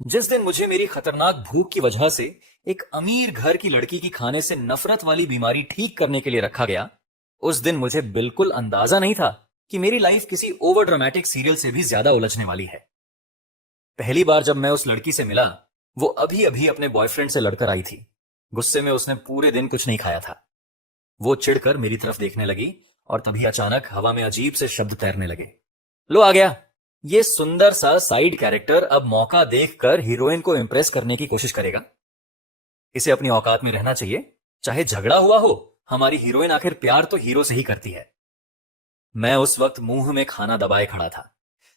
जिस दिन मुझे मेरी खतरनाक भूख की वजह से एक अमीर घर की लड़की की खाने से नफरत वाली बीमारी ठीक करने के लिए रखा गया, उस दिन मुझे बिल्कुल अंदाजा नहीं था कि मेरी लाइफ किसी ओवर ड्रामेटिक सीरियल से भी ज्यादा उलझने वाली है। पहली बार जब मैं उस लड़की से मिला, वो अभी अभी अपने बॉयफ्रेंड से लड़कर आई थी। गुस्से में उसने पूरे दिन कुछ नहीं खाया था। वो चिढ़कर मेरी तरफ देखने लगी और तभी अचानक हवा में अजीब से शब्द तैरने लगे। लो आ गया। ये सुंदर सा साइड कैरेक्टर अब मौका देखकर हीरोइन को इंप्रेस करने की कोशिश करेगा। इसे अपनी औकात में रहना चाहिए, चाहे झगड़ा हुआ हो। हमारी हीरोइन आखिर प्यार तो हीरो से ही करती है। मैं उस वक्त मुंह में खाना दबाए खड़ा था।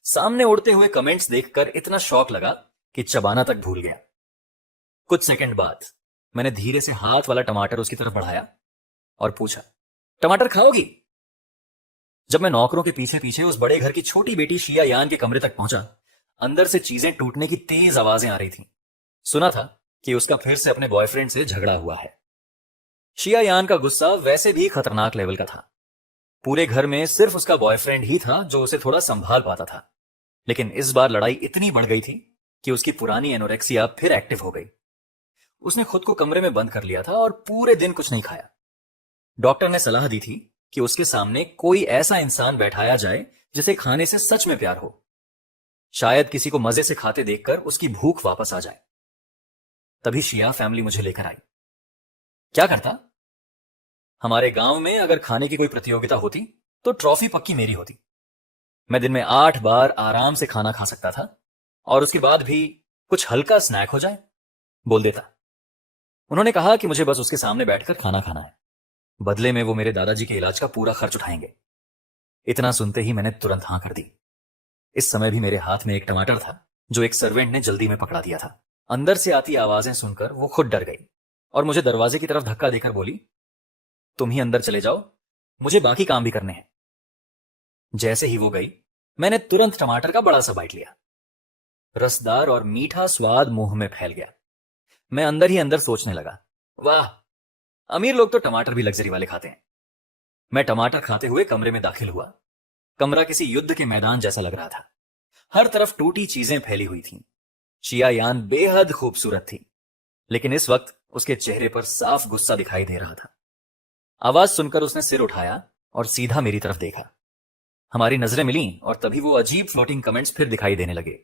सामने उड़ते हुए कमेंट्स देखकर इतना शौक लगा कि चबाना तक भूल गया। कुछ सेकंड बाद मैंने धीरे से हाथ वाला टमाटर उसकी तरफ बढ़ाया और पूछा, टमाटर खाओगी? जब मैं नौकरों के पीछे पीछे उस बड़े घर की छोटी बेटी शिया यान के कमरे तक पहुंचा, अंदर से चीजें टूटने की तेज आवाजें आ रही थीं। सुना था कि उसका फिर से अपने बॉयफ्रेंड से झगड़ा हुआ है। शिया यान का गुस्सा वैसे भी खतरनाक लेवल का था। पूरे घर में सिर्फ उसका बॉयफ्रेंड ही था जो उसे थोड़ा संभाल पाता था। लेकिन इस बार लड़ाई इतनी बढ़ गई थी कि उसकी पुरानी एनोरेक्सिया फिर एक्टिव हो गई। उसने खुद को कमरे में बंद कर लिया था और पूरे दिन कुछ नहीं खाया। डॉक्टर ने सलाह दी थी कि उसके सामने कोई ऐसा इंसान बैठाया जाए जिसे खाने से सच में प्यार हो। शायद किसी को मजे से खाते देखकर उसकी भूख वापस आ जाए। तभी शिया फैमिली मुझे लेकर आई। क्या करता? हमारे गांव में अगर खाने की कोई प्रतियोगिता होती तो ट्रॉफी पक्की मेरी होती। मैं दिन में 8 बार आराम से खाना खा सकता था और उसके बाद भी कुछ हल्का स्नैक हो जाए, बोल देता। उन्होंने कहा कि मुझे बस उसके सामने बैठकर खाना खाना है। बदले में वो मेरे दादाजी के इलाज का पूरा खर्च उठाएंगे। इतना सुनते ही मैंने तुरंत हां कर दी। इस समय भी मेरे हाथ में एक टमाटर था जो एक सर्वेंट ने जल्दी में पकड़ा दिया था। अंदर से आती आवाजें सुनकर वो खुद डर गई और मुझे दरवाजे की तरफ धक्का देकर बोली, तुम ही अंदर चले जाओ, मुझे बाकी काम भी करने हैं। जैसे ही वो गई, मैंने तुरंत टमाटर का बड़ा सा बाइट लिया। रसदार और मीठा स्वाद मुंह में फैल गया। मैं अंदर ही अंदर सोचने लगा, वाह, अमीर लोग तो टमाटर भी लग्जरी वाले खाते हैं। मैं टमाटर खाते हुए कमरे में दाखिल हुआ। कमरा किसी युद्ध के मैदान जैसा लग रहा था। हर तरफ टूटी चीजें फैली हुई थीं। शिया यान बेहद खूबसूरत थी, लेकिन इस वक्त उसके चेहरे पर साफ गुस्सा दिखाई दे रहा था। आवाज सुनकर उसने सिर उठाया और सीधा मेरी तरफ देखा। हमारी नजरें मिली और तभी वो अजीब फ्लोटिंग कमेंट्स फिर दिखाई देने लगे।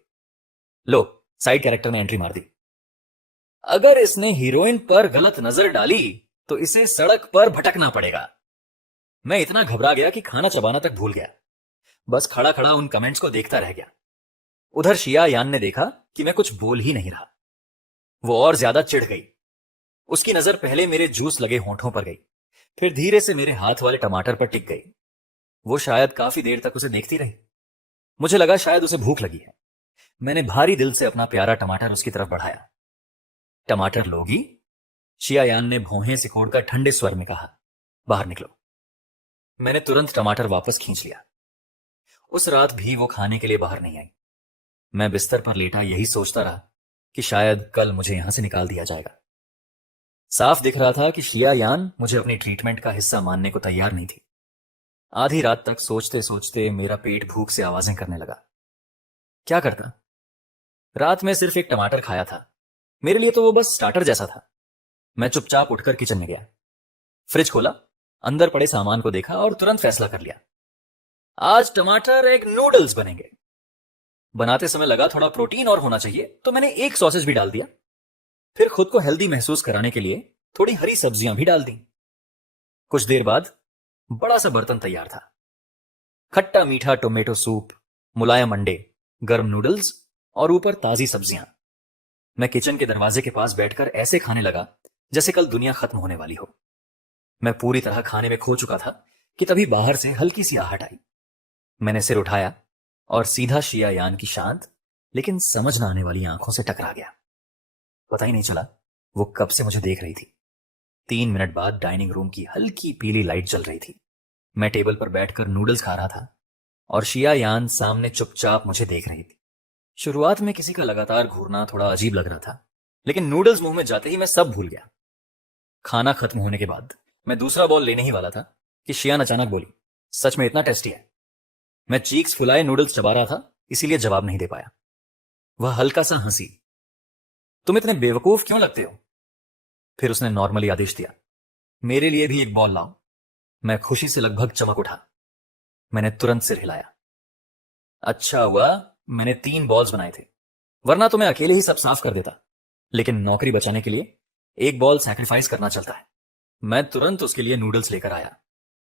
लो, साइड कैरेक्टर ने एंट्री मार दी। अगर इसने हीरोइन पर गलत नजर डाली तो इसे सड़क पर भटकना पड़ेगा। मैं इतना घबरा गया कि खाना चबाना तक भूल गया। बस खड़ा खड़ा उन कमेंट्स को देखता रह गया। उधर शिया यान ने देखा कि मैं कुछ बोल ही नहीं रहा। वो और ज्यादा चिढ़ गई। उसकी नजर पहले मेरे जूस लगे होंठों पर गई, फिर धीरे से मेरे हाथ वाले टमाटर पर टिक गई। वो शायद काफी देर तक उसे देखती रही। मुझे लगा शायद उसे भूख लगी है। मैंने भारी दिल से अपना प्यारा टमाटर उसकी तरफ बढ़ाया। टमाटर लोगी? शिया यान ने भौहें सिकोड़कर ठंडे स्वर में कहा, बाहर निकलो। मैंने तुरंत टमाटर वापस खींच लिया। उस रात भी वो खाने के लिए बाहर नहीं आई। मैं बिस्तर पर लेटा यही सोचता रहा कि शायद कल मुझे यहां से निकाल दिया जाएगा। साफ दिख रहा था कि शिया यान मुझे अपनी ट्रीटमेंट का हिस्सा मानने को तैयार नहीं थी। आधी रात तक सोचते सोचते मेरा पेट भूख से आवाजें करने लगा। क्या करता? रात में सिर्फ एक टमाटर खाया था। मेरे लिए तो वो बस स्टार्टर जैसा था। मैं चुपचाप उठकर किचन में गया। फ्रिज खोला, अंदर पड़े सामान को देखा और तुरंत फैसला कर लिया, आज टमाटर एग नूडल्स बनेंगे। बनाते समय लगा थोड़ा प्रोटीन और होना चाहिए, तो मैंने एक सॉसेज भी डाल दिया। फिर खुद को हेल्दी महसूस कराने के लिए थोड़ी हरी सब्जियां भी डाल दी। कुछ देर बाद बड़ा सा बर्तन तैयार था। खट्टा मीठा टोमेटो सूप, मुलायम अंडे, गर्म नूडल्स और ऊपर ताजी सब्जियां। मैं किचन के दरवाजे के पास बैठकर ऐसे खाने लगा जैसे कल दुनिया खत्म होने वाली हो। मैं पूरी तरह खाने में खो चुका था कि तभी बाहर से हल्की सी आहट आई। मैंने सिर उठाया और सीधा शिया यान की शांत लेकिन समझ न आने वाली आंखों से टकरा गया। पता ही नहीं चला वो कब से मुझे देख रही थी। 3 मिनट बाद डाइनिंग रूम की हल्की पीली लाइट जल रही थी। मैं टेबल पर बैठकर नूडल्स खा रहा था और शिया यान सामने चुपचाप मुझे देख रही थी। शुरुआत में किसी का लगातार घूरना थोड़ा अजीब लग रहा था, लेकिन नूडल्स मुंह में जाते ही मैं सब भूल गया। खाना खत्म होने के बाद मैं दूसरा बॉल लेने ही वाला था कि शियान अचानक बोली, सच में इतना टेस्टी है? मैं चीक्स फुलाए नूडल्स चबा रहा था, इसीलिए जवाब नहीं दे पाया। वह हल्का सा हंसी तुम इतने बेवकूफ क्यों लगते हो? फिर उसने नॉर्मली आदेश दिया, मेरे लिए भी एक बॉल लाओ। मैं खुशी से लगभग चमक उठा। मैंने तुरंत सिर हिलाया। अच्छा हुआ मैंने 3 बॉल्स बनाए थे, वरना तो मैं अकेले ही सब साफ कर देता। लेकिन नौकरी बचाने के लिए एक बॉल सैक्रिफाइस करना चलता है। मैं तुरंत उसके लिए नूडल्स लेकर आया।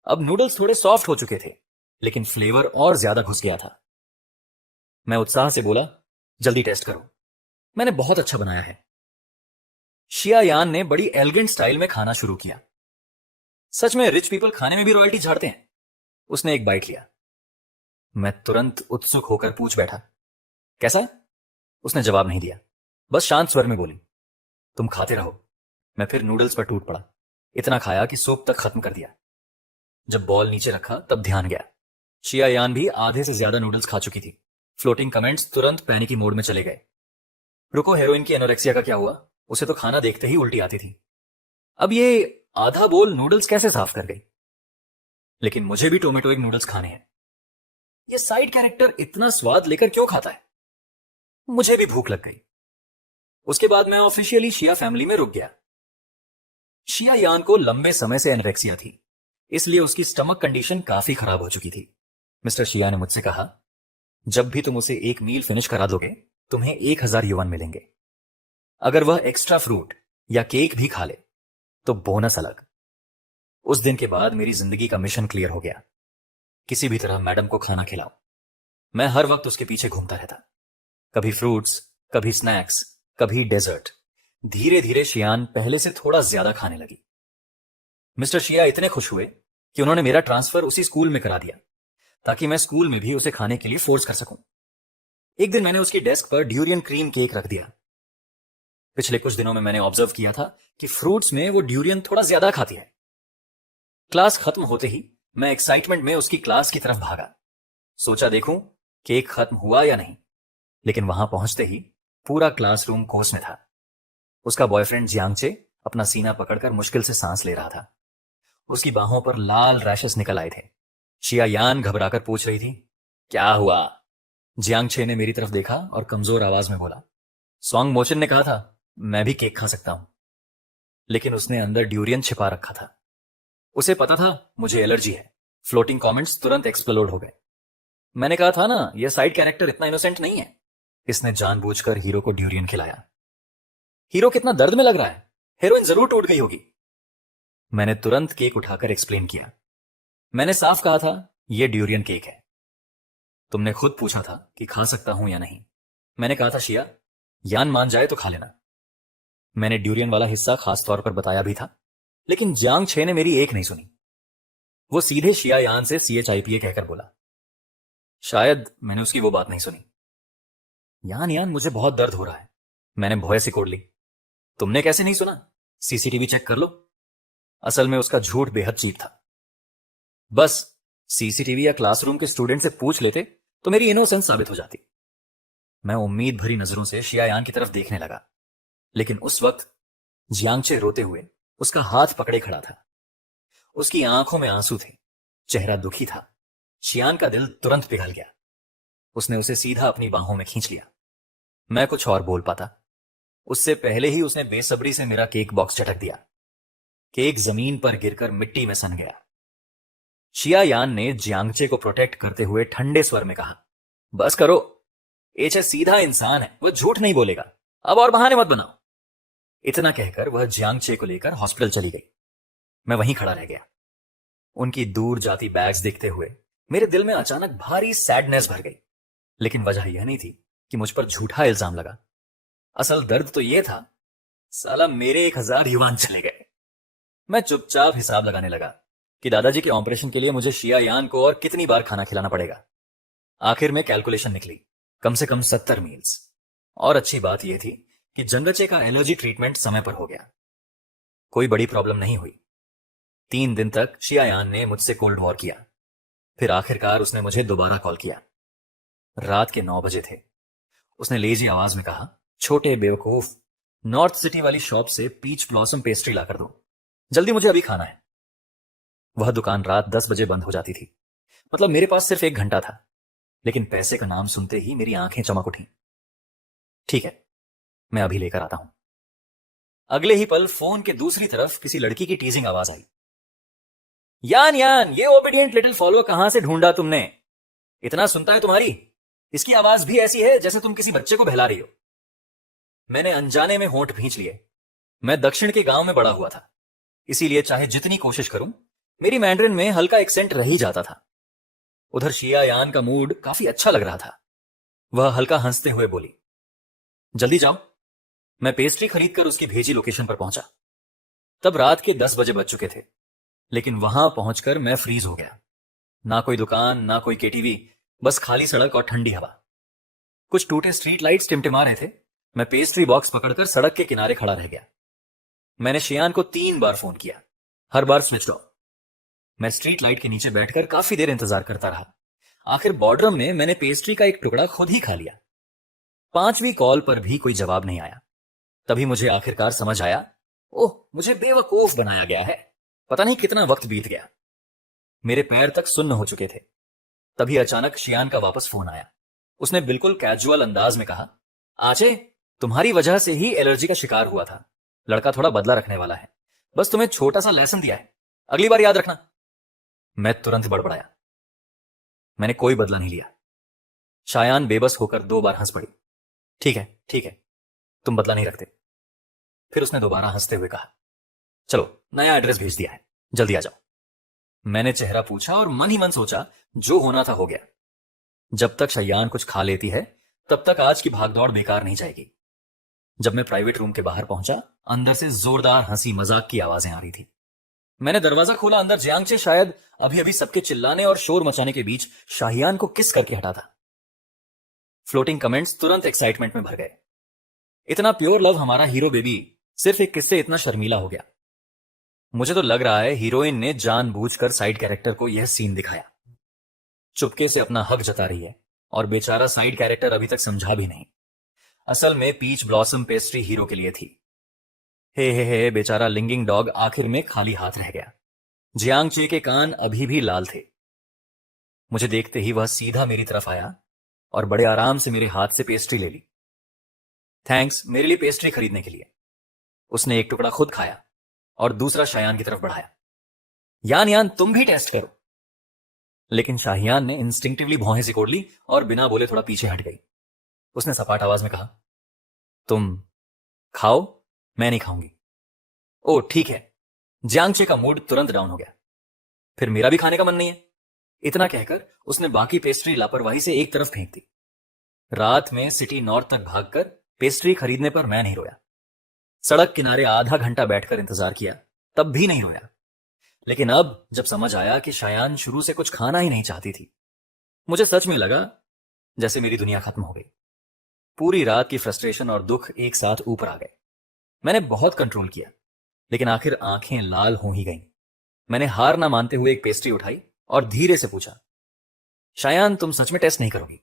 अब नूडल्स थोड़े सॉफ्ट हो चुके थे, लेकिन फ्लेवर और ज्यादा घुस गया था। मैं उत्साह से बोला, जल्दी टेस्ट करो, मैंने बहुत अच्छा बनाया है। शिया यान ने बड़ी एलिगेंट स्टाइल में खाना शुरू किया। सच में रिच पीपल खाने में भी रॉयल्टी झाड़ते हैं। उसने एक बाइट लिया। मैं तुरंत उत्सुक होकर पूछ बैठा, कैसा? उसने जवाब नहीं दिया, बस शांत स्वर में बोली, तुम खाते रहो। मैं फिर नूडल्स पर टूट पड़ा। इतना खाया कि सूप तक खत्म कर दिया। जब बॉल नीचे रखा तब ध्यान गया। शिया यान भी आधे से ज्यादा नूडल्स खा चुकी थी। फ्लोटिंग कमेंट्स तुरंत पैनिकी मोड में चले गए। रुको, हेरोइन की एनोरेक्सिया का क्या हुआ? उसे तो खाना देखते ही उल्टी आती थी। अब ये आधा बोल नूडल्स कैसे साफ कर गई? लेकिन मुझे भी टोमेटो नूडल्स खाने हैं। ये साइड कैरेक्टर इतना स्वाद लेकर क्यों खाता है? मुझे भी भूख लग गई। उसके बाद मैं ऑफिशियली शिया फैमिली में रुक गया। शिया यान को लंबे समय से एनोरेक्सिया थी, इसलिए उसकी स्टमक कंडीशन काफी खराब हो चुकी थी। मिस्टर शिया ने मुझसे कहा, जब भी तुम उसे एक मील फिनिश करा दोगे, तुम्हें 1000 युवान मिलेंगे। अगर वह एक्स्ट्रा फ्रूट या केक भी खा ले तो बोनस अलग। उस दिन के बाद मेरी जिंदगी का मिशन क्लियर हो गया। किसी भी तरह मैडम को खाना खिलाओ। मैं हर वक्त उसके पीछे घूमता रहता। कभी फ्रूट्स, कभी स्नैक्स, कभी डेजर्ट। धीरे धीरे शियान पहले से थोड़ा ज्यादा खाने लगी। मिस्टर शिया इतने खुश हुए कि उन्होंने मेरा ट्रांसफर उसी स्कूल में करा दिया, ताकि मैं स्कूल में भी उसे खाने के लिए फोर्स कर सकूं। एक दिन मैंने उसकी डेस्क पर ड्यूरियन क्रीम केक रख दिया। पिछले कुछ दिनों में मैंने ऑब्जर्व किया था कि फ्रूट्स में वो ड्यूरियन थोड़ा ज्यादा खाती है। क्लास खत्म होते ही मैं एक्साइटमेंट में उसकी क्लास की तरफ भागा। सोचा देखूं केक खत्म हुआ या नहीं। लेकिन वहां पहुंचते ही पूरा क्लासरूम कोस में था। उसका बॉयफ्रेंड जियांगचे अपना सीना पकड़कर मुश्किल से सांस ले रहा था। उसकी बाहों पर लाल रैशेस निकल आए थे। शिया यान घबराकर पूछ रही थी, क्या हुआ? जियांगचे ने मेरी तरफ देखा और कमजोर आवाज में बोला, सॉन्ग मोचन ने कहा था मैं भी केक खा सकता हूं। लेकिन उसने अंदर ड्यूरियन छिपा रखा था। उसे पता था मुझे एलर्जी है। फ्लोटिंग कमेंट्स तुरंत एक्सप्लोड हो गए। मैंने कहा था ना, यह साइड कैरेक्टर इतना इनोसेंट नहीं है। इसने जानबूझकर हीरो को ड्यूरियन खिलाया। हीरो कितना दर्द में लग रहा है, हेरोइन जरूर टूट गई होगी। मैंने तुरंत केक उठाकर एक्सप्लेन किया। मैंने साफ कहा था यह ड्यूरियन केक है। तुमने खुद पूछा था कि खा सकता हूं या नहीं। मैंने कहा था शिया, यान मान जाए तो खा लेना। मैंने ड्यूरियन वाला हिस्सा खास तौर पर बताया भी था, लेकिन जियांग छे ने मेरी एक नहीं सुनी। वो सीधे शिया यान से CHIPA कहकर बोला। शायद मैंने उसकी वो बात नहीं सुनी। यान यान मुझे बहुत दर्द हो रहा है। मैंने भौं सिकोड़ ली। तुमने कैसे नहीं सुना? CCTV चेक कर लो। असल में उसका झूठ बेहद चीप था। बस CCTV या क्लासरूम के स्टूडेंट से पूछ लेते तो मेरी इनोसेंस साबित हो जाती। मैं उम्मीद भरी नजरों से शिया यान की तरफ देखने लगा, लेकिन उस वक्त जियांगचे रोते हुए उसका हाथ पकड़े खड़ा था। उसकी आंखों में आंसू थे, चेहरा दुखी था। शियान का दिल तुरंत पिघल गया। उसने उसे सीधा अपनी बाहों में खींच लिया। मैं कुछ और बोल पाता, उससे पहले ही उसने बेसब्री से मेरा केक बॉक्स झटक दिया। केक जमीन पर गिरकर मिट्टी में सन गया। शिया यान ने जियांगचे को प्रोटेक्ट करते हुए ठंडे स्वर में कहा, बस करो, एचे सीधा इंसान है, वह झूठ नहीं बोलेगा। अब और बहाने मत बनाओ। इतना कहकर वह जियांगचे को लेकर हॉस्पिटल चली गई। मैं वहीं खड़ा रह गया। उनकी दूर जाती बैग्स देखते हुए मेरे दिल में अचानक भारी सैडनेस भर गई। लेकिन वजह यह नहीं थी कि मुझ पर झूठा इल्जाम लगा। असल दर्द तो यह था, साला मेरे 1000 युवान चले गए। मैं चुपचाप हिसाब लगाने लगा कि दादाजी के ऑपरेशन के लिए मुझे शिया यान को और कितनी बार खाना खिलाना पड़ेगा। आखिर में कैलकुलेशन निकली, कम से कम 70 मील्स। और अच्छी बात यह थी कि जंगचे का एलर्जी ट्रीटमेंट समय पर हो गया। कोई बड़ी प्रॉब्लम नहीं हुई। 3 दिन तक शिया यान ने मुझसे कोल्ड वॉर किया। फिर आखिरकार उसने मुझे दोबारा कॉल किया। रात के 9 बजे थे। उसने लेजी आवाज में कहा, छोटे बेवकूफ, नॉर्थ सिटी वाली शॉप से पीच ब्लॉसम पेस्ट्री लाकर दो, जल्दी मुझे अभी खाना है। वह दुकान रात 10 बजे बंद हो जाती थी। मतलब मेरे पास सिर्फ 1 घंटा था। लेकिन पैसे का नाम सुनते ही मेरी आंखें चमक उठी। ठीक है, मैं अभी लेकर आता हूं। अगले ही पल फोन के दूसरी तरफ किसी लड़की की टीजिंग आवाज आई। यान यान, ये ओबीडियंट लिटिल फॉलोअर कहां से ढूंढा तुमने? इतना सुनता है तुम्हारी? इसकी आवाज भी ऐसी है जैसे तुम किसी बच्चे को बहला रही हो। मैंने अनजाने में होंठ भींच लिए। मैं दक्षिण के गांव में बड़ा हुआ था, इसीलिए चाहे जितनी कोशिश करूं, मेरी मैंड्रिन में हल्का एक्सेंट रह ही जाता था। उधर शिया यान का मूड काफी अच्छा लग रहा था। वह हल्का हंसते हुए बोली, जल्दी जाओ। मैं पेस्ट्री खरीदकर उसकी भेजी लोकेशन पर पहुंचा। तब रात के 10 बजे बज चुके थे, लेकिन वहां पहुंचकर मैं फ्रीज हो गया। ना कोई दुकान, ना कोई केटीवी, बस खाली सड़क और ठंडी हवा। कुछ टूटे स्ट्रीट लाइट्स टिमटिमा रहे थे। मैं पेस्ट्री बॉक्स पकड़कर सड़क के किनारे खड़ा रह गया। मैंने शियान को 3 बार फोन किया, हर बार स्विच ऑफ। मैं स्ट्रीट लाइट के नीचे बैठकर काफी देर इंतजार करता रहा। आखिर बॉर्डरम में मैंने पेस्ट्री का एक टुकड़ा खुद ही खा लिया। 5वीं कॉल पर भी कोई जवाब नहीं आया। तभी मुझे आखिरकार समझ आया, ओह, मुझे बेवकूफ बनाया गया है। पता नहीं कितना वक्त बीत गया। मेरे पैर तक सुन्न हो चुके थे। तभी अचानक शियान का वापस फोन आया। उसने बिल्कुल कैजुअल अंदाज में कहा, आचे, तुम्हारी वजह से ही एलर्जी का शिकार हुआ था। लड़का थोड़ा बदला रखने वाला है, बस तुम्हें छोटा सा लेसन दिया है, अगली बार याद रखना। मैं तुरंत बड़बड़ाया, मैंने कोई बदला नहीं लिया। शायान बेबस होकर 2 बार हंस पड़ी। ठीक है, ठीक है, तुम बदला नहीं रखते। फिर उसने दोबारा हंसते हुए कहा, चलो, नया एड्रेस भेज दिया है, जल्दी आ जाओ। मैंने चेहरा पूछा और मन ही मन सोचा, जो होना था हो गया। जब तक शयान कुछ खा लेती है, तब तक आज की भागदौड़ बेकार नहीं जाएगी। जब मैं प्राइवेट रूम के बाहर पहुंचा, अंदर से जोरदार हंसी मजाक की आवाजें आ रही थी। मैंने दरवाजा खोला। अंदर जियांगचे शायद अभी अभी सबके चिल्लाने और शोर मचाने के बीच शाहियान को किस करके हटा था। फ्लोटिंग कमेंट्स तुरंत एक्साइटमेंट में भर गए। इतना प्योर लव हमारा हीरो बेबी सिर्फ एक किस्से इतना शर्मीला हो गया। मुझे तो लग रहा है हीरोइन ने जानबूझकर साइड कैरेक्टर को यह सीन दिखाया। चुपके से अपना हक जता रही है और बेचारा साइड कैरेक्टर अभी तक समझा भी नहीं। असल में पीच ब्लॉसम पेस्ट्री हीरो के लिए थी। हे, बेचारा लिंगिंग डॉग आखिर में खाली हाथ रह गया। जियांगचे के कान अभी भी लाल थे। मुझे देखते ही वह सीधा मेरी तरफ आया और बड़े आराम से मेरे हाथ से पेस्ट्री ले ली। थैंक्स मेरे लिए पेस्ट्री खरीदने के लिए। उसने एक टुकड़ा खुद खाया और दूसरा शायान की तरफ बढ़ाया। यान यान, तुम भी टेस्ट करो। लेकिन शाहियान ने इंस्टिंक्टिवली भौहें सिकोड़ ली और बिना बोले थोड़ा पीछे हट गई। उसने सपाट आवाज में कहा, तुम खाओ, मैं नहीं खाऊंगी। ओ ठीक है। जियांगचे का मूड तुरंत डाउन हो गया। फिर मेरा भी खाने का मन नहीं है। इतना कहकर उसने बाकी पेस्ट्री लापरवाही से एक तरफ फेंक दी। रात में सिटी नॉर्थ तक भागकर पेस्ट्री खरीदने पर मैं नहीं रोया। सड़क किनारे आधा घंटा बैठकर इंतजार किया, तब भी नहीं रोया। लेकिन अब जब समझ आया कि शायान शुरू से कुछ खाना ही नहीं चाहती थी, मुझे सच में लगा जैसे मेरी दुनिया खत्म हो गई। पूरी रात की फ्रस्ट्रेशन और दुख एक साथ ऊपर आ गए। मैंने बहुत कंट्रोल किया, लेकिन आखिर आंखें लाल हो ही गईं। मैंने हार ना मानते हुए एक पेस्ट्री उठाई और धीरे से पूछा, शायान, तुम सच में टेस्ट नहीं करोगी?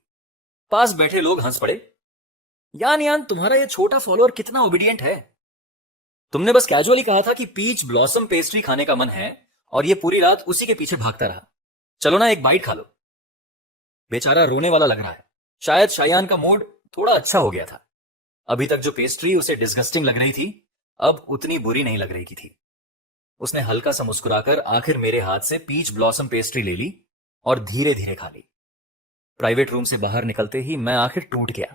पास बैठे लोग हंस पड़े। यान यान, तुम्हारा यह छोटा फॉलोअर कितना ओबीडियंट है। तुमने बस कैजुअली कहा था कि पीच ब्लॉसम पेस्ट्री खाने का मन है और ये पूरी रात उसी के पीछे भागता रहा। चलो ना, एक बाइट खा लो। बेचारा रोने वाला लग रहा है। शायद शायान का मूड थोड़ा अच्छा हो गया था। अभी तक जो पेस्ट्री उसे डिस्गस्टिंग लग रही थी, अब उतनी बुरी नहीं लग रही की थी। उसने हल्का सा मुस्कुराकर आखिर मेरे हाथ से पीच ब्लॉसम पेस्ट्री ले ली और धीरे धीरे खा ली। प्राइवेट रूम से बाहर निकलते ही मैं आखिर टूट गया।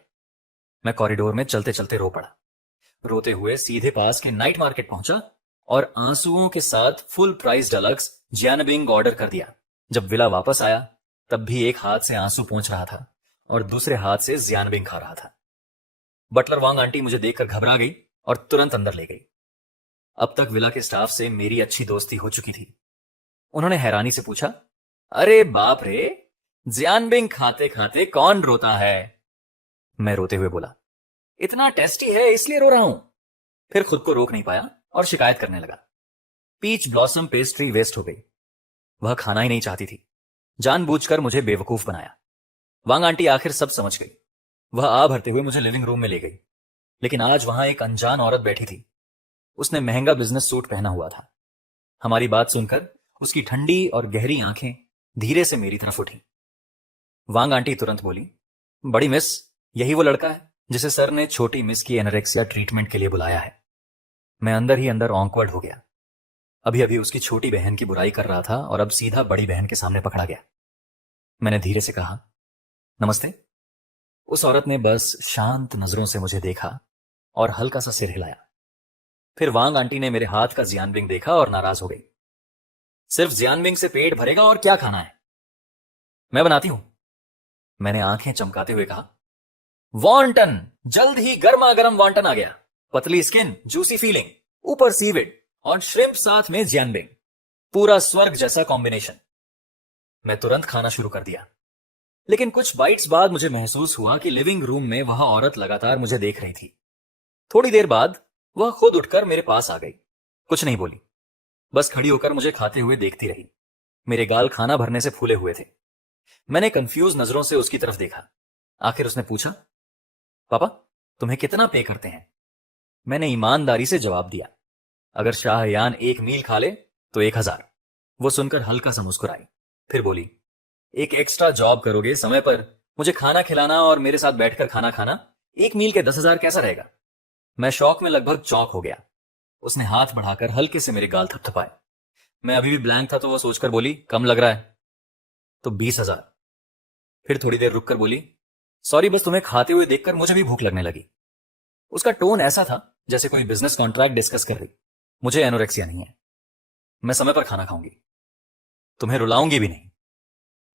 मैं कॉरिडोर में चलते चलते रो पड़ा। रोते हुए सीधे पास के नाइट मार्केट पहुंचा और आंसुओं के साथ फुल प्राइस डलक्स जियानबिंग ऑर्डर कर दिया। जब विला वापस आया, तब भी एक हाथ से आंसू पहुंच रहा था और दूसरे हाथ से जियानबिंग खा रहा था। बटलर वांग आंटी मुझे देखकर घबरा गई और तुरंत अंदर ले गई। अब तक विला के स्टाफ से मेरी अच्छी दोस्ती हो चुकी थी। उन्होंने हैरानी से पूछा, अरे बाप रे, जियानबिंग खाते खाते कौन रोता है? मैं रोते हुए बोला, इतना टेस्टी है इसलिए रो रहा हूं। फिर खुद को रोक नहीं पाया और शिकायत करने लगा। पीच ब्लॉसम पेस्ट्री वेस्ट हो गई। वह खाना ही नहीं चाहती थी। जानबूझकर मुझे बेवकूफ बनाया। वांग आंटी आखिर सब समझ गई। वह आ भरते हुए मुझे लिविंग रूम में ले गई। लेकिन आज वहां एक अनजान औरत बैठी थी। उसने महंगा बिजनेस सूट पहना हुआ था। हमारी बात सुनकर उसकी ठंडी और गहरी आंखें धीरे से मेरी तरफ उठी। वांग आंटी तुरंत बोली, बड़ी मिस, यही वो लड़का है जिसे सर ने छोटी मिस की एनोरेक्सिया ट्रीटमेंट के लिए बुलाया है। मैं अंदर ही अंदर ऑकवर्ड हो गया। अभी अभी उसकी छोटी बहन की बुराई कर रहा था और अब सीधा बड़ी बहन के सामने पकड़ा गया। मैंने धीरे से कहा, नमस्ते। उस औरत ने बस शांत नजरों से मुझे देखा और हल्का सा सिर हिलाया। फिर वांग आंटी ने मेरे हाथ का जियानबिंग देखा और नाराज हो गई। सिर्फ जियानबिंग से पेट भरेगा और क्या खाना है? मैं बनाती हूं, मैंने आंखें चमकाते हुए कहा। वॉन्टन, जल्द ही गर्मा गर्म वॉन्टन आ गया। पतली स्किन, जूसी फीलिंग, ऊपर सीविड और श्रिम्प साथ में जियानबिंग। पूरा स्वर्ग जैसा कॉम्बिनेशन। मैं तुरंत खाना शुरू कर दिया, लेकिन कुछ बाइट्स बाद मुझे महसूस हुआ कि लिविंग रूम में वह औरत लगातार मुझे देख रही थी। थोड़ी देर बाद वह खुद उठकर मेरे पास आ गई। कुछ नहीं बोली, बस खड़ी होकर मुझे खाते हुए देखती रही। मेरे गाल खाना भरने से फूले हुए थे। मैंने कंफ्यूज नजरों से उसकी तरफ देखा। आखिर उसने पूछा, पापा तुम्हें कितना पे करते हैं? मैंने ईमानदारी से जवाब दिया, अगर शाहयान एक मील खा ले तो 1000। वो सुनकर हल्का सा मुस्कुराई, फिर बोली, एक एक्स्ट्रा जॉब करोगे समय पर मुझे खाना खिलाना और मेरे साथ बैठकर खाना खाना, 1 मील के 10,000 कैसा रहेगा? मैं शौक में लगभग चौंक हो गया। उसने हाथ बढ़ाकर हल्के से मेरे गाल थपथपाए। मैं अभी भी ब्लैंक था तो वो सोचकर बोली, कम लग रहा है तो 20,000। फिर थोड़ी देर रुककर बोली, सॉरी बस तुम्हें खाते हुए देखकर मुझे भी भूख लगने लगी। उसका टोन ऐसा था जैसे कोई बिजनेस कॉन्ट्रैक्ट डिस्कस कर रही। मुझे एनोरेक्सिया नहीं है, मैं समय पर खाना खाऊंगी, तुम्हें रुलाऊंगी भी नहीं।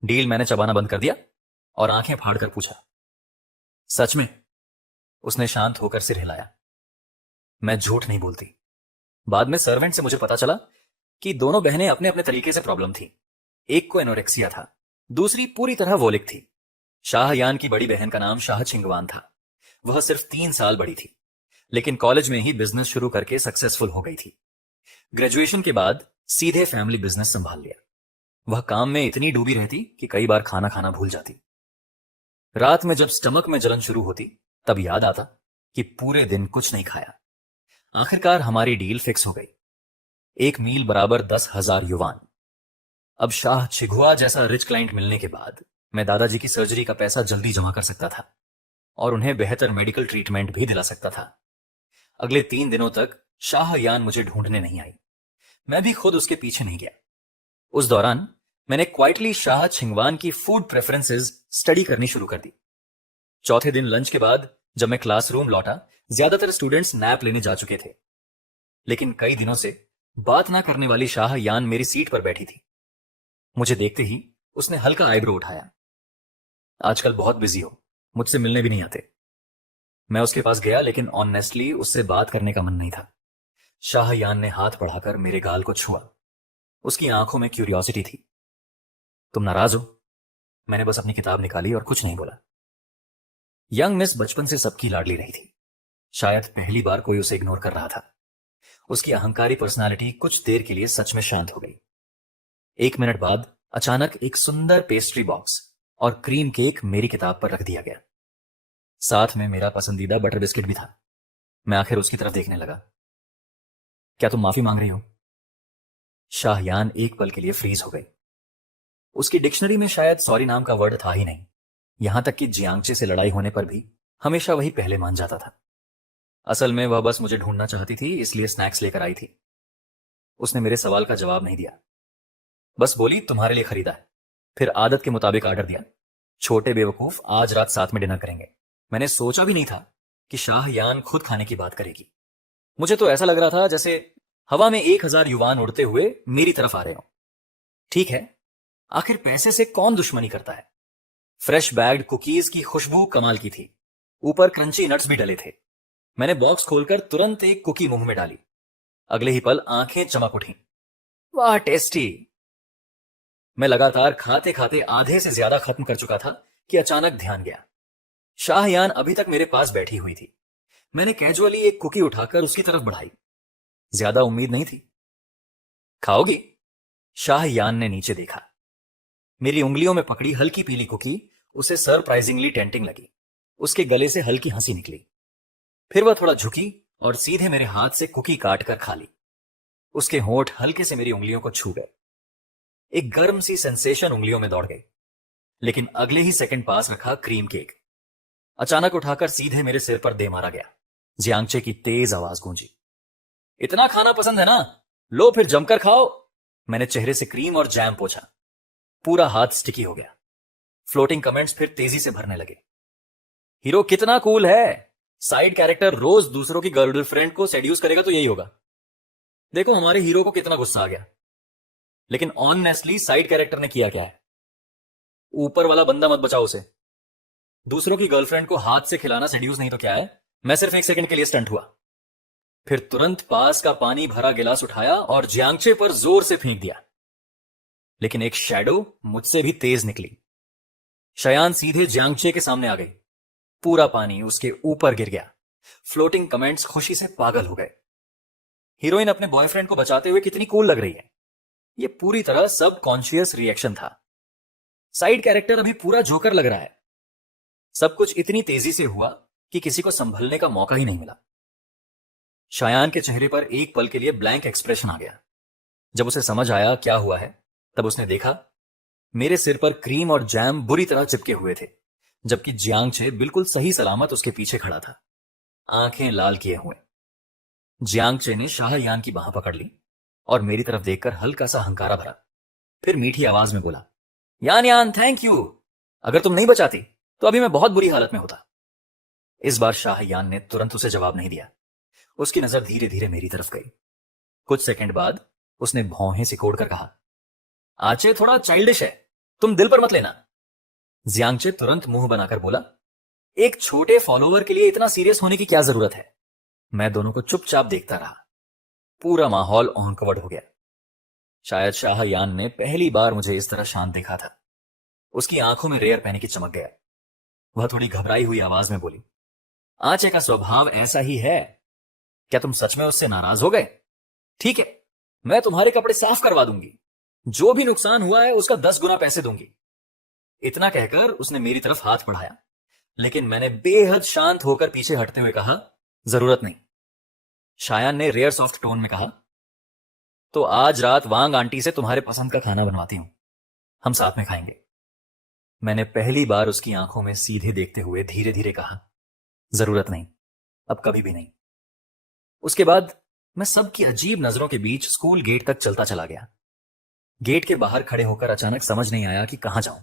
डील मैंने चबाना बंद कर दिया और आंखें फाड़कर पूछा, सच में? उसने शांत होकर सिर हिलाया। मैं झूठ नहीं बोलती। बाद में सर्वेंट से मुझे पता चला कि दोनों बहनें अपने अपने तरीके से प्रॉब्लम थी। एक को एनोरेक्सिया था, दूसरी पूरी तरह वोलिक थी। शाहयान की बड़ी बहन का नाम शाह छिंगवान था। वह सिर्फ 3 साल बड़ी थी, लेकिन कॉलेज में ही बिजनेस शुरू करके सक्सेसफुल हो गई थी। ग्रेजुएशन के बाद सीधे फैमिली बिजनेस संभाल लिया। वह काम में इतनी डूबी रहती कि कई बार खाना खाना भूल जाती। रात में जब स्टमक में जलन शुरू होती तब याद आता कि पूरे दिन कुछ नहीं खाया। आखिरकार हमारी डील फिक्स हो गई। 1 मील बराबर 10,000 युवान। अब शाह छिगुआ जैसा रिच क्लाइंट मिलने के बाद मैं दादाजी की सर्जरी का पैसा जल्दी जमा कर सकता था और उन्हें बेहतर मेडिकल ट्रीटमेंट भी दिला सकता था। अगले 3 दिनों तक शाहयान मुझे ढूंढने नहीं आई। मैं भी खुद उसके पीछे नहीं गया। उस दौरान मैंने क्वाइटली शाह छिंगवान की फूड प्रेफरेंसेस स्टडी करनी शुरू कर दी। चौथे दिन लंच के बाद जब मैं क्लासरूम लौटा, ज्यादातर स्टूडेंट्स नैप लेने जा चुके थे, लेकिन कई दिनों से बात ना करने वाली शाहयान मेरी सीट पर बैठी थी। मुझे देखते ही उसने हल्का आईब्रो उठाया। आजकल बहुत बिजी हो, मुझसे मिलने भी नहीं आते। मैं उसके पास गया, लेकिन ऑनेस्टली उससे बात करने का मन नहीं था। शाहयान ने हाथ बढ़ाकर मेरे गाल को छुआ। उसकी आंखों में क्यूरियोसिटी थी। तुम नाराज हो? मैंने बस अपनी किताब निकाली और कुछ नहीं बोला। यंग मिस बचपन से सबकी लाडली रही थी। शायद पहली बार कोई उसे इग्नोर कर रहा था। उसकी अहंकारी पर्सनालिटी कुछ देर के लिए सच में शांत हो गई। 1 मिनट बाद अचानक एक सुंदर पेस्ट्री बॉक्स और क्रीम केक मेरी किताब पर रख दिया गया। साथ में मेरा पसंदीदा बटर बिस्किट भी था। मैं आखिर उसकी तरफ देखने लगा। क्या तुम माफी मांग रही हो? शाहयान एक पल के लिए फ्रीज हो गई। उसकी डिक्शनरी में शायद सॉरी नाम का वर्ड था ही नहीं। यहां तक कि जियांगचे से लड़ाई होने पर भी हमेशा वही पहले मान जाता था। असल में वह बस मुझे ढूंढना चाहती थी, इसलिए स्नैक्स लेकर आई थी। उसने मेरे सवाल का जवाब नहीं दिया, बस बोली, तुम्हारे लिए खरीदा है। फिर आदत के मुताबिक आर्डर दिया। छोटे बेवकूफ, आज रात साथ में डिनर करेंगे। मैंने सोचा भी नहीं था कि शाहयान खुद खाने की बात करेगी। मुझे तो ऐसा लग रहा था जैसे हवा में 1,000 युवान उड़ते हुए मेरी तरफ आ रहे हो। ठीक है, आखिर पैसे से कौन दुश्मनी करता है। फ्रेश बैग्ड कुकीज की खुशबू कमाल की थी। ऊपर क्रंची नट्स भी डले थे। मैंने बॉक्स खोलकर तुरंत एक कुकी मुंह में डाली। अगले ही पल आंखें चमक उठी। वाह टेस्टी। मैं लगातार खाते खाते आधे से ज्यादा खत्म कर चुका था कि अचानक ध्यान गया। शाहयान अभी तक मेरे पास बैठी हुई थी। मैंने कैजुअली एक कुकी उठाकर उसकी तरफ बढ़ाई। ज्यादा उम्मीद नहीं थी। खाओगी? शाहयान ने नीचे देखा। मेरी उंगलियों में पकड़ी हल्की पीली कुकी उसे सरप्राइजिंगली टेंटिंग लगी। उसके गले से हल्की हंसी निकली। फिर वह थोड़ा झुकी और सीधे मेरे हाथ से कुकी काट कर खा ली। उसके होंठ हल्के से मेरी उंगलियों को छू गए। एक गर्म सी सेंसेशन उंगलियों में दौड़ गई, लेकिन अगले ही सेकंड पास रखा क्रीम केक। अचानक उठाकर सीधे मेरे सिर पर दे मारा गया। जियांगचे की तेज आवाज गूंजी, इतना खाना पसंद है ना, लो फिर जमकर खाओ। मैंने चेहरे से क्रीम और जैम पोंछा। पूरा हाथ स्टिकी हो गया। फ्लोटिंग कमेंट्स फिर तेजी से भरने लगे। हीरो कितना कूल है, साइड कैरेक्टर रोज दूसरों की गर्लफ्रेंड को सेड्यूस करेगा तो यही होगा। देखो हमारे हीरो को कितना गुस्सा आ गया। लेकिन ऑनेस्टली साइड कैरेक्टर ने किया क्या है? ऊपर वाला बंदा मत बचाओ उसे। दूसरों की गर्लफ्रेंड को हाथ से खिलाना सेड्यूस नहीं तो क्या है? मैं सिर्फ 1 सेकंड के लिए स्टंट हुआ। फिर तुरंत पास का पानी भरा गिलास उठाया और जियांगचे पर जोर से फेंक दिया। लेकिन एक शैडो मुझसे भी तेज निकली। शयान सीधे जियांगचे के सामने आ गई। पूरा पानी उसके ऊपर गिर गया। फ्लोटिंग कमेंट्स खुशी से पागल हो गए। हीरोइन अपने बॉयफ्रेंड को बचाते हुए कितनी कूल लग रही है। यह पूरी तरह सब कॉन्शियस रिएक्शन था। साइड कैरेक्टर अभी पूरा जोकर लग रहा है। सब कुछ इतनी तेजी से हुआ कि किसी को संभलने का मौका ही नहीं मिला। शायान के चेहरे पर एक पल के लिए ब्लैंक एक्सप्रेशन आ गया। जब उसे समझ आया क्या हुआ है, तब उसने देखा मेरे सिर पर क्रीम और जैम बुरी तरह चिपके हुए थे, जबकि जियांगचे बिल्कुल सही सलामत उसके पीछे खड़ा था, आंखें लाल किए हुए। जियांगचे ने शाहयान की बाह पकड़ ली और मेरी तरफ देखकर हल्का सा हंकारा भरा। फिर मीठी आवाज में बोला, यान यान थैंक यू, अगर तुम नहीं बचाती तो अभी मैं बहुत बुरी हालत में होता। इस बार शाहयान ने तुरंत उसे जवाब नहीं दिया। उसकी नजर धीरे धीरे मेरी तरफ गई। कुछ सेकंड बाद उसने भौहें सिकोड़ कर कहा, आचे थोड़ा चाइल्डिश है, तुम दिल पर मत लेना। जियांगचे तुरंत मुंह बनाकर बोला, एक छोटे फॉलोवर के लिए इतना सीरियस होने की क्या जरूरत है? मैं दोनों को चुपचाप देखता रहा। पूरा माहौल ऑनकवर्ड हो गया। शायद शाहयान ने पहली बार मुझे इस तरह शांत देखा था। उसकी आंखों में रेयर पैनिक की चमक गया। वह थोड़ी घबराई हुई आवाज में बोली, आचे का स्वभाव ऐसा ही है। क्या तुम सच में उससे नाराज हो गए? ठीक है, मैं तुम्हारे कपड़े साफ करवा दूंगी। जो भी नुकसान हुआ है उसका 10 गुना पैसे दूंगी। इतना कहकर उसने मेरी तरफ हाथ बढ़ाया, लेकिन मैंने बेहद शांत होकर पीछे हटते हुए कहा, जरूरत नहीं। शायान ने रेयर सॉफ्ट टोन में कहा, तो आज रात वांग आंटी से तुम्हारे पसंद का खाना बनवाती हूं, हम साथ में खाएंगे। मैंने पहली बार उसकी आंखों में सीधे देखते हुए धीरे धीरे कहा, जरूरत नहीं, अब कभी भी नहीं। उसके बाद मैं सबकी अजीब नजरों के बीच स्कूल गेट तक चलता चला गया। गेट के बाहर खड़े होकर अचानक समझ नहीं आया कि कहां जाऊं।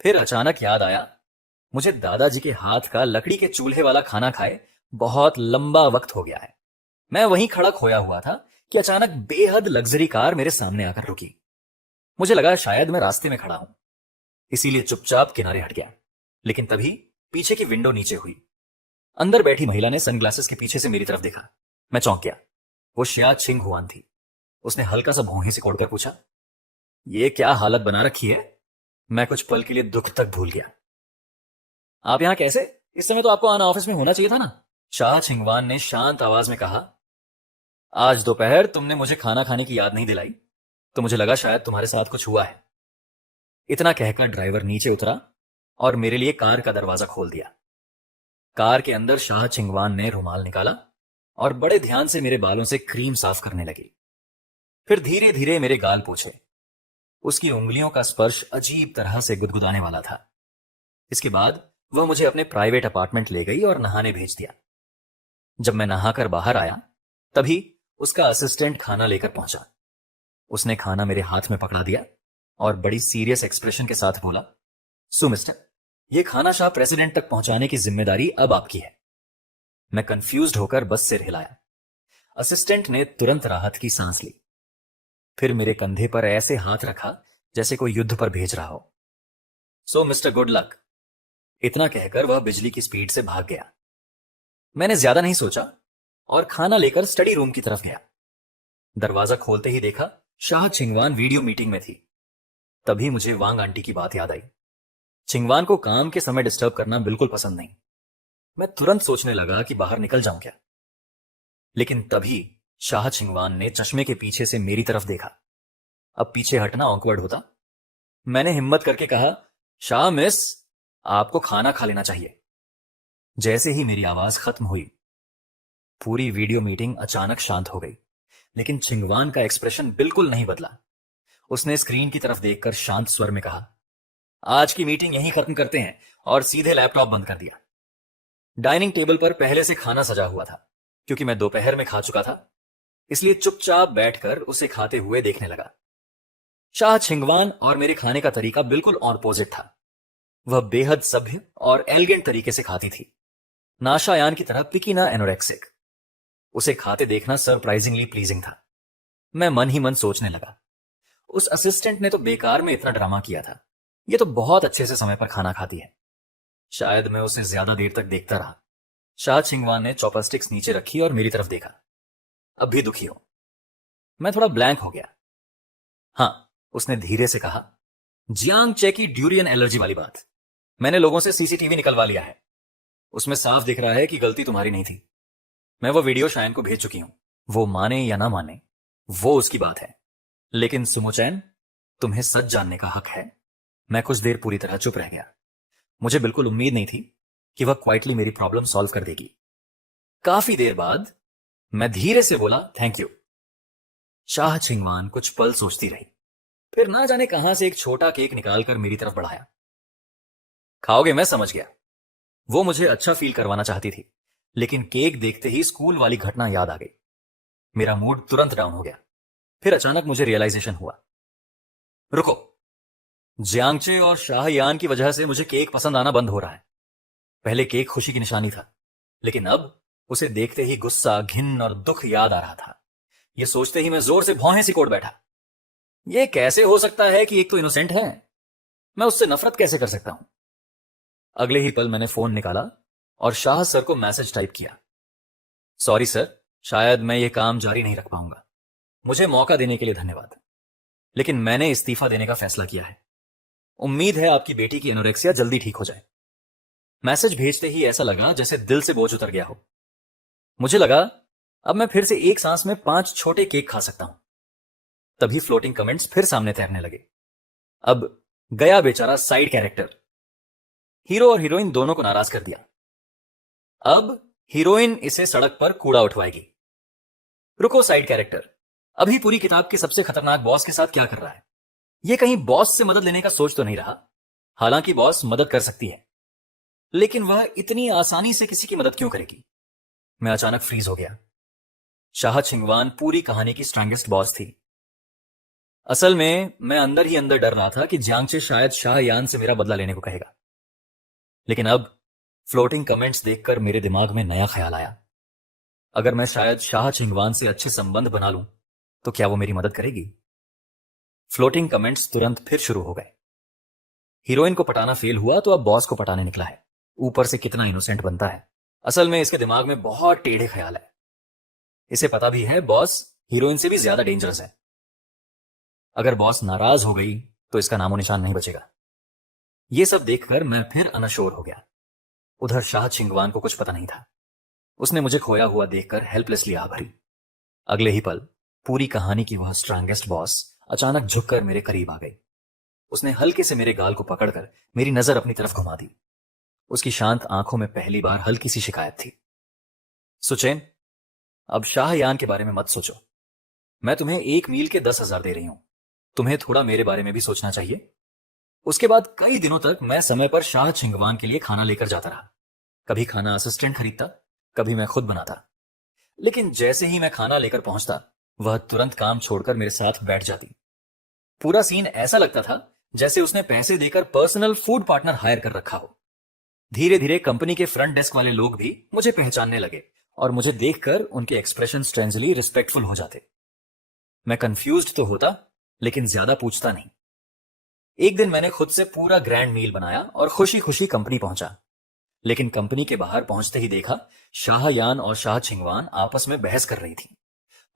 फिर अचानक याद आया, मुझे दादाजी के हाथ का लकड़ी के चूल्हे वाला खाना खाए बहुत लंबा वक्त हो गया है। मैं वहीं खड़ा खोया हुआ था कि अचानक बेहद लग्जरी कार मेरे सामने आकर रुकी। मुझे लगा शायद मैं रास्ते में खड़ा हूं, इसीलिए चुपचाप किनारे हट गया। लेकिन तभी पीछे की विंडो नीचे हुई। अंदर बैठी महिला ने सनग्लासेस के पीछे से मेरी तरफ देखा। मैं चौंक गया। वो शिया छिंग हुआन थी। उसने हल्का सा भौहें सिकोड़कर पूछा, ये क्या हालत बना रखी है? मैं कुछ पल के लिए दुख तक भूल गया। आप यहां कैसे? इस समय तो आपको आना ऑफिस में होना चाहिए था ना। शाह छिंगवान ने शांत आवाज में कहा, आज दोपहर तुमने मुझे खाना खाने की याद नहीं दिलाई, तो मुझे लगा शायद तुम्हारे साथ कुछ हुआ है। इतना कहकर ड्राइवर नीचे उतरा और मेरे लिए कार का दरवाजा खोल दिया। कार के अंदर शाह छिंगवान ने रुमाल निकाला और बड़े ध्यान से मेरे बालों से क्रीम साफ करने लगी। फिर धीरे धीरे मेरे गाल पोंछे। उसकी उंगलियों का स्पर्श अजीब तरह से गुदगुदाने वाला था। इसके बाद वह मुझे अपने प्राइवेट अपार्टमेंट ले गई और नहाने भेज दिया। जब मैं नहाकर बाहर आया, तभी उसका असिस्टेंट खाना लेकर पहुंचा। उसने खाना मेरे हाथ में पकड़ा दिया और बड़ी सीरियस एक्सप्रेशन के साथ बोला, सो मिस्टर, यह खाना शाह प्रेसिडेंट तक पहुंचाने की जिम्मेदारी अब आपकी है। मैं कंफ्यूज्ड होकर बस सिर हिलाया। असिस्टेंट ने तुरंत राहत की सांस ली। फिर मेरे कंधे पर ऐसे हाथ रखा जैसे कोई युद्ध पर भेज रहा हो। सो मिस्टर गुड लक, इतना कहकर वह बिजली की स्पीड से भाग गया। मैंने ज्यादा नहीं सोचा और खाना लेकर स्टडी रूम की तरफ गया। दरवाजा खोलते ही देखा शाह छिंगवान वीडियो मीटिंग में थी। तभी मुझे वांग आंटी की बात याद आई। छिंगवान को काम के समय डिस्टर्ब करना बिल्कुल पसंद नहीं। मैं तुरंत सोचने लगा कि बाहर निकल जाऊं क्या। लेकिन तभी शाह छिंगवान ने चश्मे के पीछे से मेरी तरफ देखा। अब पीछे हटना ऑकवर्ड होता। मैंने हिम्मत करके कहा, शाह मिस, आपको खाना खा लेना चाहिए। जैसे ही मेरी आवाज खत्म हुई, पूरी वीडियो मीटिंग अचानक शांत हो गई। लेकिन छिंगवान का एक्सप्रेशन बिल्कुल नहीं बदला। उसने स्क्रीन की तरफ देखकर शांत स्वर में कहा, आज की मीटिंग यहीं खत्म करते हैं, और सीधे लैपटॉप बंद कर दिया। डाइनिंग टेबल पर पहले से खाना सजा हुआ था। क्योंकि मैं दोपहर में खा चुका था, इसलिए चुपचाप बैठकर उसे खाते हुए देखने लगा। शाह छिंगवान और मेरे खाने का तरीका बिल्कुल ऑपोजिट था। वह बेहद सभ्य और एलिगेंट तरीके से खाती थी, नाशायान की तरह पिकी ना एनोरेक्सिक। उसे खाते देखना सरप्राइजिंगली प्लीजिंग था। मैं मन ही मन सोचने लगा, उस असिस्टेंट ने तो बेकार में इतना ड्रामा किया था। यह तो बहुत अच्छे से समय पर खाना खाती है। शायद मैं उसे ज्यादा देर तक देखता रहा। शाह छिंगवान ने चॉपस्टिक्स नीचे रखी और मेरी तरफ देखा। अब भी दुखी हो? मैं थोड़ा ब्लैंक हो गया। हाँ, उसने धीरे से कहा, जियांग चे की ड्यूरियन एलर्जी वाली बात। मैंने लोगों से सीसीटीवी निकलवा लिया है। उसमें साफ दिख रहा है कि गलती तुम्हारी नहीं थी। मैं वो वीडियो शायन को भेज चुकी हूं। वो माने या ना माने, वो उसकी बात है। लेकिन सुमोचैन, तुम्हें सच जानने का हक है। मैं कुछ देर पूरी तरह चुप रह गया। मुझे बिल्कुल उम्मीद नहीं थी कि वह क्वाइटली मेरी प्रॉब्लम सॉल्व कर देगी। काफी देर बाद मैं धीरे से बोला, थैंक यू। शाह छिंगवान कुछ पल सोचती रही, फिर ना जाने कहां से एक छोटा केक निकालकर मेरी तरफ बढ़ाया। खाओगे? मैं समझ गया। वो मुझे अच्छा फील करवाना चाहती थी, लेकिन केक देखते ही स्कूल वाली घटना याद आ गई। मेरा मूड तुरंत डाउन हो गया। फिर अचानक मुझे रियलाइजेशन हुआ, रुको, जियांगचे और शाहयान की वजह से मुझे केक पसंद आना बंद हो रहा है। पहले केक खुशी की निशानी था, लेकिन अब उसे देखते ही गुस्सा, घिन और दुख याद आ रहा था। यह सोचते ही मैं जोर से भौहें सिकोड़ बैठा। यह कैसे हो सकता है कि एक तो इनोसेंट है, मैं उससे नफरत कैसे कर सकता हूं? अगले ही पल मैंने फोन निकाला और शाह सर को मैसेज टाइप किया, सॉरी सर, शायद मैं ये काम जारी नहीं रख पाऊंगा। मुझे मौका देने के लिए धन्यवाद, लेकिन मैंने इस्तीफा देने का फैसला किया है। उम्मीद है आपकी बेटी की एनोरेक्सिया जल्दी ठीक हो जाए। मैसेज भेजते ही ऐसा लगा जैसे दिल से बोझ उतर गया हो। मुझे लगा अब मैं फिर से एक सांस में 5 छोटे केक खा सकता हूं। तभी फ्लोटिंग कमेंट्स फिर सामने तैरने लगे। अब गया बेचारा साइड कैरेक्टर। हीरो और हीरोइन दोनों को नाराज कर दिया। अब हीरोइन इसे सड़क पर कूड़ा उठवाएगी। रुको साइड कैरेक्टर, अभी पूरी किताब के सबसे खतरनाक बॉस के साथ क्या कर रहा है? यह कहीं बॉस से मदद लेने का सोच तो नहीं रहा? हालांकि बॉस मदद कर सकती है, लेकिन वह इतनी आसानी से किसी की मदद क्यों करेगी? मैं अचानक फ्रीज हो गया। शाह छिंगवान पूरी कहानी की स्ट्रांगेस्ट बॉस थी। असल में मैं अंदर ही अंदर डर रहा था कि जियांगचे शायद शाहयान से मेरा बदला लेने को कहेगा। लेकिन अब फ्लोटिंग कमेंट्स देखकर मेरे दिमाग में नया ख्याल आया। अगर मैं शायद शाह छिंगवान से अच्छे संबंध बना लूं, तो क्या वो मेरी मदद करेगी? फ्लोटिंग कमेंट्स तुरंत फिर शुरू हो गए। हीरोइन को पटाना फेल हुआ तो अब बॉस को पटाने निकला है। ऊपर से कितना इनोसेंट बनता है। असल में इसके दिमाग में बहुत टेढ़े ख्याल है। इसे पता भी है बॉस हीरोइन से भी ज्यादा डेंजरस है। अगर बॉस नाराज हो गई तो इसका नामो निशान नहीं बचेगा। यह सब देखकर मैं फिर अनश्योर हो गया। उधर शाह छिंगवान को कुछ पता नहीं था। उसने मुझे खोया हुआ देखकर हेल्पलेसली आ भरी। अगले ही पल पूरी कहानी की वह स्ट्रांगेस्ट बॉस अचानक झुककर मेरे करीब आ गई। उसने हल्के से मेरे गाल को पकड़कर मेरी नजर अपनी तरफ घुमा दी। उसकी शांत आंखों में पहली बार हल्की सी शिकायत थी। सुचैन, अब शाहयान के बारे में मत सोचो। मैं तुम्हें 1 मील के 10,000 दे रही हूं। तुम्हें थोड़ा मेरे बारे में भी सोचना चाहिए। उसके बाद कई दिनों तक मैं समय पर शाह छिंगवान के लिए खाना लेकर जाता रहा। कभी खाना असिस्टेंट खरीदता, कभी मैं खुद बनाता। लेकिन जैसे ही मैं खाना लेकर पहुंचता, वह तुरंत काम छोड़कर मेरे साथ बैठ जाती। पूरा सीन ऐसा लगता था जैसे उसने पैसे देकर पर्सनल फूड पार्टनर हायर कर रखा हो। धीरे धीरे कंपनी के फ्रंट डेस्क वाले लोग भी मुझे पहचानने लगे और मुझे देखकर उनके एक्सप्रेशन स्ट्रेंजली रिस्पेक्टफुल हो जाते। मैं कंफ्यूज्ड तो होता, लेकिन ज्यादा पूछता नहीं। एक दिन मैंने खुद से पूरा ग्रैंड मील बनाया और खुशी खुशी कंपनी पहुंचा। लेकिन कंपनी के बाहर पहुंचते ही देखा शाहयान और शाह छिंगवान आपस में बहस कर रही थी।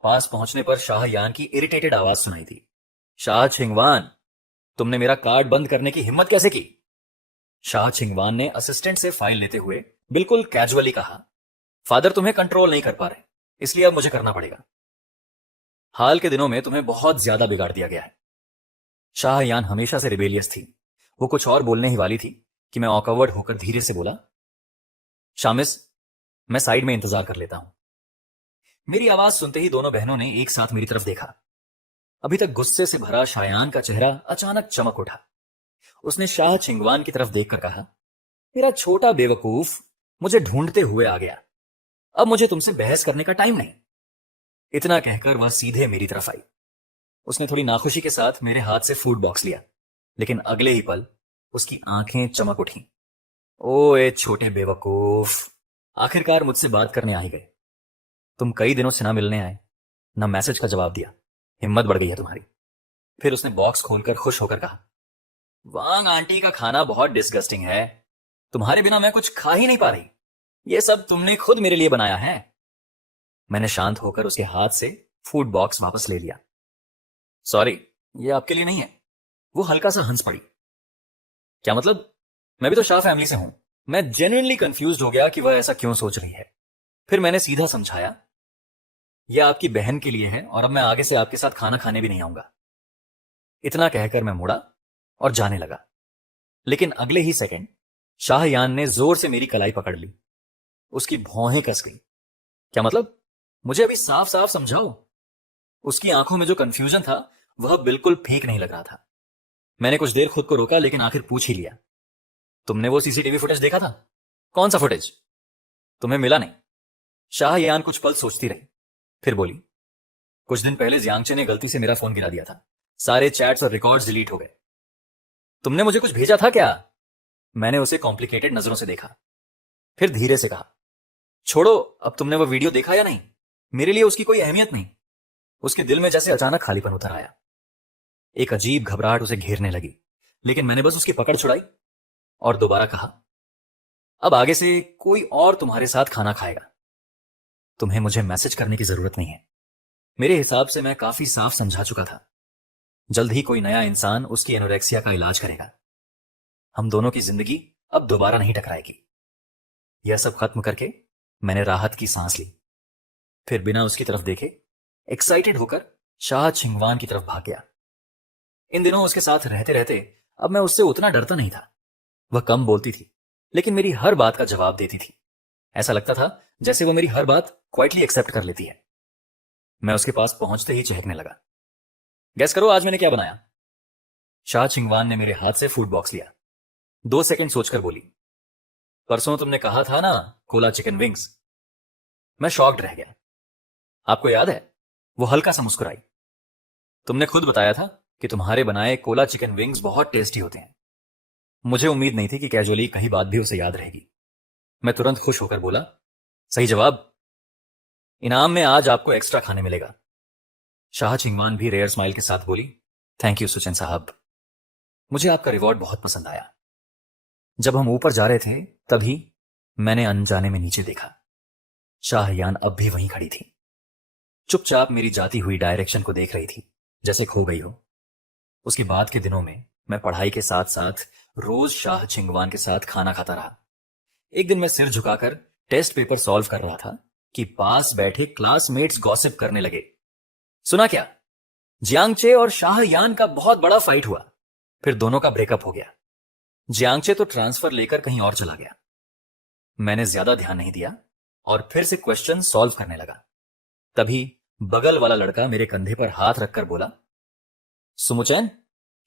पास पहुंचने पर शाहयान की इरिटेटेड आवाज सुनाई दी, शाह छिंगवान, तुमने मेरा कार्ड बंद करने की हिम्मत कैसे की? शाह छिंगवान ने असिस्टेंट से फाइल लेते हुए बिल्कुल कैजुअली कहा, फादर तुम्हें कंट्रोल नहीं कर पा रहे, इसलिए अब मुझे करना पड़ेगा। हाल के दिनों में तुम्हें बहुत ज्यादा बिगाड़ दिया गया है। शाहयान हमेशा से रिबेलियस थी। वो कुछ और बोलने ही वाली थी कि मैं ऑकवर्ड होकर धीरे से बोला, शामिस, मैं साइड में इंतजार कर लेता हूं। मेरी आवाज सुनते ही दोनों बहनों ने एक साथ मेरी तरफ देखा। अभी तक गुस्से से भरा शायान का चेहरा अचानक चमक उठा। उसने शाह छिंगवान की तरफ देखकर कहा, मेरा छोटा बेवकूफ मुझे ढूंढते हुए आ गया। अब मुझे तुमसे बहस करने का टाइम नहीं। इतना कहकर वह सीधे मेरी तरफ आई। उसने थोड़ी नाखुशी के साथ मेरे हाथ से फूड बॉक्स लिया, लेकिन अगले ही पल उसकी आंखें चमक उठी। ओए छोटे बेवकूफ, आखिरकार मुझसे बात करने आ ही गए। तुम कई दिनों से ना मिलने आए, ना मैसेज का जवाब दिया। हिम्मत बढ़ गई है तुम्हारी। फिर उसने बॉक्स खोलकर खुश होकर कहा, वांग आंटी का खाना बहुत डिस्गस्टिंग है। तुम्हारे बिना मैं कुछ खा ही नहीं पा रही। ये सब तुमने खुद मेरे लिए बनाया है। मैंने शांत होकर उसके हाथ से फूड बॉक्स वापस ले लिया। सॉरी, ये आपके लिए नहीं है। वो हल्का सा हंस पड़ी। क्या मतलब? मैं भी तो शाह फैमिली से हूं। मैं जेन्युइनली कंफ्यूज हो गया कि वह ऐसा क्यों सोच रही है। फिर मैंने सीधा समझाया, यह आपकी बहन के लिए है और अब मैं आगे से आपके साथ खाना खाने भी नहीं आऊंगा। इतना कहकर मैं मुड़ा और जाने लगा, लेकिन अगले ही सेकंड शाहयान ने जोर से मेरी कलाई पकड़ ली। उसकी भौहें कस गई। क्या मतलब? मुझे अभी साफ साफ समझाओ। उसकी आंखों में जो कंफ्यूजन था वह बिल्कुल फेक नहीं लग रहा था। मैंने कुछ देर खुद को रोका, लेकिन आखिर पूछ ही लिया, तुमने वो सीसीटीवी फुटेज देखा था? कौन सा फुटेज? तुम्हें मिला नहीं? शाहयान कुछ पल सोचती रही, फिर बोली, कुछ दिन पहले जियांगचे ने गलती से मेरा फोन गिरा दिया था। सारे चैट्स और रिकॉर्ड्स डिलीट हो गए। तुमने मुझे कुछ भेजा था क्या? मैंने उसे कॉम्प्लिकेटेड नजरों से देखा, फिर धीरे से कहा, छोड़ो, अब तुमने वो वीडियो देखा या नहीं? मेरे लिए उसकी कोई अहमियत नहीं। उसके दिल में जैसे अचानक खालीपन उतर आया। एक अजीब घबराहट उसे घेरने लगी, लेकिन मैंने बस उसकी पकड़ छुड़ाई और दोबारा कहा, अब आगे से कोई और तुम्हारे साथ खाना खाएगा। तुम्हें मुझे मैसेज करने की जरूरत नहीं है। मेरे हिसाब से मैं काफी साफ समझा चुका था। जल्द ही कोई नया इंसान उसकी एनोरेक्सिया का इलाज करेगा। हम दोनों की जिंदगी अब दोबारा नहीं टकराएगी। यह सब खत्म करके मैंने राहत की सांस ली, फिर बिना उसकी तरफ देखे एक्साइटेड होकर शाह छिंगवान की तरफ भाग गया। इन दिनों उसके साथ रहते रहते अब मैं उससे उतना डरता नहीं था। वह कम बोलती थी, लेकिन मेरी हर बात का जवाब देती थी। ऐसा लगता था जैसे वो मेरी हर बात क्वाइटली एक्सेप्ट कर लेती है। मैं उसके पास पहुंचते ही चहकने लगा। गैस करो आज मैंने क्या बनाया? शाह छिंगवान ने मेरे हाथ से फूड बॉक्स लिया। 2 सेकंड सोचकर बोली, परसों तुमने कहा था ना, कोला चिकन विंग्स। मैं शॉक्ड रह गया। आपको याद है? वो हल्का सा मुस्कुराई। तुमने खुद बताया था कि तुम्हारे बनाए कोला चिकन विंग्स बहुत टेस्टी होते हैं। मुझे उम्मीद नहीं थी कि कैजुअली कहीं बात भी उसे याद रहेगी। मैं तुरंत खुश होकर बोला, सही जवाब। इनाम में आज आपको एक्स्ट्रा खाने मिलेगा। शाह छिंगवान भी रेयर स्माइल के साथ बोली, थैंक यू सुचेन साहब। मुझे आपका रिवॉर्ड बहुत पसंद आया। जब हम ऊपर जा रहे थे तभी मैंने अनजाने में नीचे देखा। शाहयान अब भी वहीं खड़ी थी, चुपचाप मेरी जाती हुई डायरेक्शन को देख रही थी, जैसे खो गई हो। उसके बाद के दिनों में मैं पढ़ाई के साथ साथ रोज शाह छिंगवान के साथ खाना खाता रहा। एक दिन मैं सिर झुकाकर टेस्ट पेपर सॉल्व कर रहा था कि पास बैठे क्लासमेट्स गॉसिप करने लगे। सुना क्या? जियांगचे और शाहयान का बहुत बड़ा फाइट हुआ, फिर दोनों का ब्रेकअप हो गया। जियांगचे तो ट्रांसफर लेकर कहीं और चला गया। मैंने ज्यादा ध्यान नहीं दिया और फिर से क्वेश्चन सॉल्व करने लगा। तभी बगल वाला लड़का मेरे कंधे पर हाथ रखकर बोला, सुमुचैन,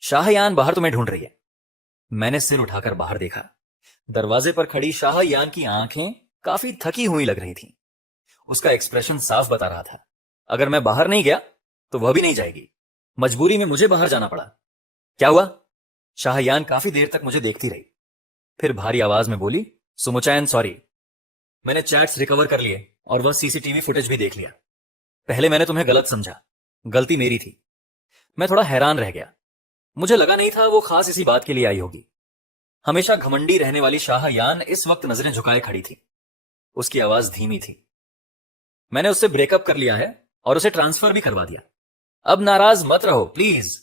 शाहयान बाहर तुम्हें ढूंढ रही है। मैंने सिर उठाकर बाहर देखा। दरवाजे पर खड़ी शाहयान की आंखें काफी थकी हुई लग रही थी। उसका एक्सप्रेशन साफ बता रहा था, अगर मैं बाहर नहीं गया तो वह भी नहीं जाएगी। मजबूरी में मुझे बाहर जाना पड़ा। क्या हुआ? शाहयान काफी देर तक मुझे देखती रही, फिर भारी आवाज में बोली, सुमुचैन सॉरी, मैंने चैट्स रिकवर कर लिए और वह सीसीटीवी फुटेज भी देख लिया। पहले मैंने तुम्हें गलत समझा, गलती मेरी थी। मैं थोड़ा हैरान रह गया। मुझे लगा नहीं था वो खास इसी बात के लिए आई होगी। हमेशा घमंडी रहने वाली शाहयान इस वक्त नजरें झुकाए खड़ी थी। उसकी आवाज धीमी थी। मैंने उससे ब्रेकअप कर लिया है और उसे ट्रांसफर भी करवा दिया। अब नाराज मत रहो प्लीज।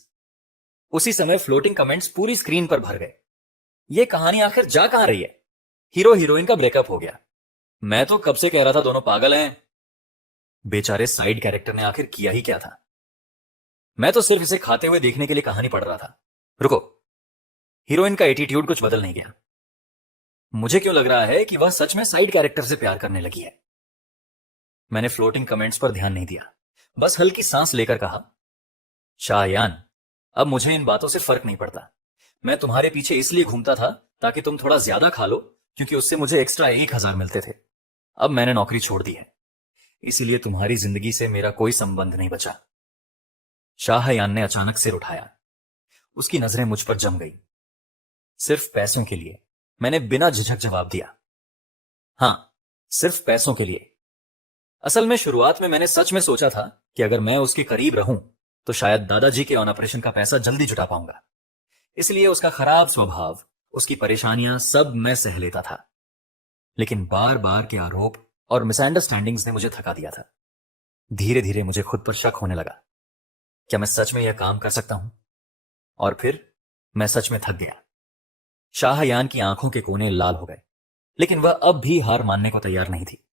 उसी समय फ्लोटिंग कमेंट्स पूरी स्क्रीन पर भर गए। ये कहानी आखिर जा कहां रही है? हीरो हीरोइन का ब्रेकअप हो गया। मैं तो कब से कह रहा था दोनों पागल हैं। बेचारे साइड कैरेक्टर ने आखिर किया ही क्या था? मैं तो सिर्फ इसे खाते हुए देखने के लिए कहानी पढ़ रहा था। रुको, हीरोइन का एटीट्यूड कुछ बदल नहीं गया। मुझे क्यों लग रहा है कि वह सच में साइड कैरेक्टर से प्यार करने लगी है। मैंने फ्लोटिंग कमेंट्स पर ध्यान नहीं दिया, बस हल्की सांस लेकर कहा, शाहयान, अब मुझे इन बातों से फर्क नहीं पड़ता। मैं तुम्हारे पीछे इसलिए घूमता था ताकि तुम थोड़ा ज्यादा खा लो, क्योंकि उससे मुझे एक्स्ट्रा 1,000 मिलते थे। अब मैंने नौकरी छोड़ दी है, इसीलिए तुम्हारी जिंदगी से मेरा कोई संबंध नहीं बचा। शाहयान ने अचानक सिर उठाया। उसकी नजरें मुझ पर जम गई। सिर्फ पैसों के लिए, मैंने बिना झिझक जवाब दिया। हां, सिर्फ पैसों के लिए। असल में शुरुआत में मैंने सच में सोचा था कि अगर मैं उसके करीब रहूं तो शायद दादाजी के ऑन ऑपरेशन का पैसा जल्दी जुटा पाऊंगा। इसलिए उसका खराब स्वभाव, उसकी परेशानियां सब मैं सह लेता था। लेकिन बार बार के आरोप और मिसअंडरस्टैंडिंग्स ने मुझे थका दिया था। धीरे धीरे मुझे खुद पर शक होने लगा। क्या मैं सच में यह काम कर सकता हूं? और फिर मैं सच में थक गया। शाहयान की आंखों के कोने लाल हो गए, लेकिन वह अब भी हार मानने को तैयार नहीं थी।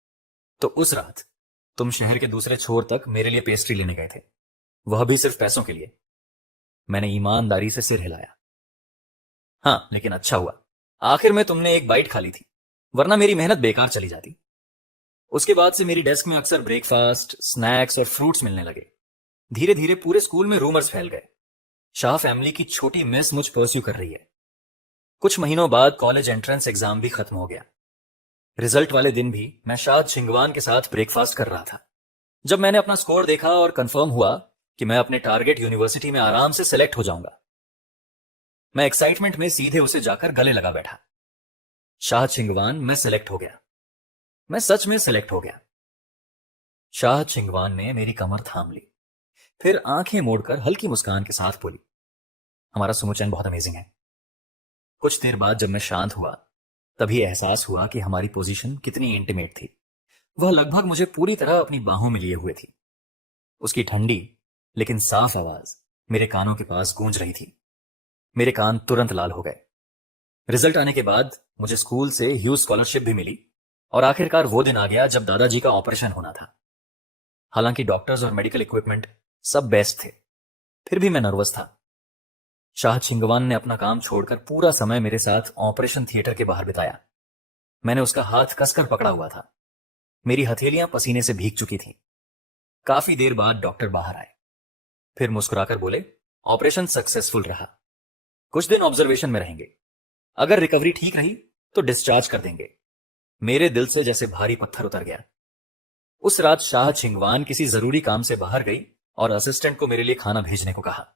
तो उस रात तुम शहर के दूसरे छोर तक मेरे लिए पेस्ट्री लेने गए थे, वह भी सिर्फ पैसों के लिए। मैंने ईमानदारी से सिर हिलाया। हां, लेकिन अच्छा हुआ आखिर में तुमने एक बाइट खा ली थी, वरना मेरी मेहनत बेकार चली जाती। उसके बाद से मेरी डेस्क में अक्सर ब्रेकफास्ट, स्नैक्स और फ्रूट्स मिलने लगे। धीरे धीरे पूरे स्कूल में रूमर्स फैल गए। शाह फैमिली की छोटी मिस मुझ परस्यू कर रही है। कुछ महीनों बाद कॉलेज एंट्रेंस एग्जाम भी खत्म हो गया। रिजल्ट वाले दिन भी मैं शाह छिंगवान के साथ ब्रेकफास्ट कर रहा था। जब मैंने अपना स्कोर देखा और कंफर्म हुआ कि मैं अपने टारगेट यूनिवर्सिटी में आराम से सिलेक्ट हो जाऊंगा, मैं एक्साइटमेंट में सीधे उसे जाकर गले लगा बैठा। शाह छिंगवान, मैं सिलेक्ट हो गया। मैं सच में सिलेक्ट हो गया। शाह छिंगवान ने मेरी कमर थाम ली, फिर आंखें मोड़कर हल्की मुस्कान के साथ बोली, हमारा सुमुचन बहुत अमेजिंग है। कुछ देर बाद जब मैं शांत हुआ, तभी एहसास हुआ कि हमारी पोजीशन कितनी इंटीमेट थी। वह लगभग मुझे पूरी तरह अपनी बाहों में लिए हुए थी। उसकी ठंडी लेकिन साफ आवाज मेरे कानों के पास गूंज रही थी। मेरे कान तुरंत लाल हो गए। रिजल्ट आने के बाद मुझे स्कूल से ह्यूज स्कॉलरशिप भी मिली और आखिरकार वो दिन आ गया जब दादाजी का ऑपरेशन होना था। हालांकि डॉक्टर्स और मेडिकल इक्विपमेंट सब बेस्ट थे, फिर भी मैं नर्वस था। शाह छिंगवान ने अपना काम छोड़कर पूरा समय मेरे साथ ऑपरेशन थिएटर के बाहर बिताया। मैंने उसका हाथ कसकर पकड़ा हुआ था। मेरी हथेलियां पसीने से भीग चुकी थीं। काफी देर बाद डॉक्टर बाहर आए, फिर मुस्कुराकर बोले, ऑपरेशन सक्सेसफुल रहा। कुछ दिन ऑब्जर्वेशन में रहेंगे। अगर रिकवरी ठीक रही तो डिस्चार्ज कर देंगे। मेरे दिल से जैसे भारी पत्थर उतर गया। उस रात शाह छिंगवान किसी जरूरी काम से बाहर गई और असिस्टेंट को मेरे लिए खाना भेजने को कहा।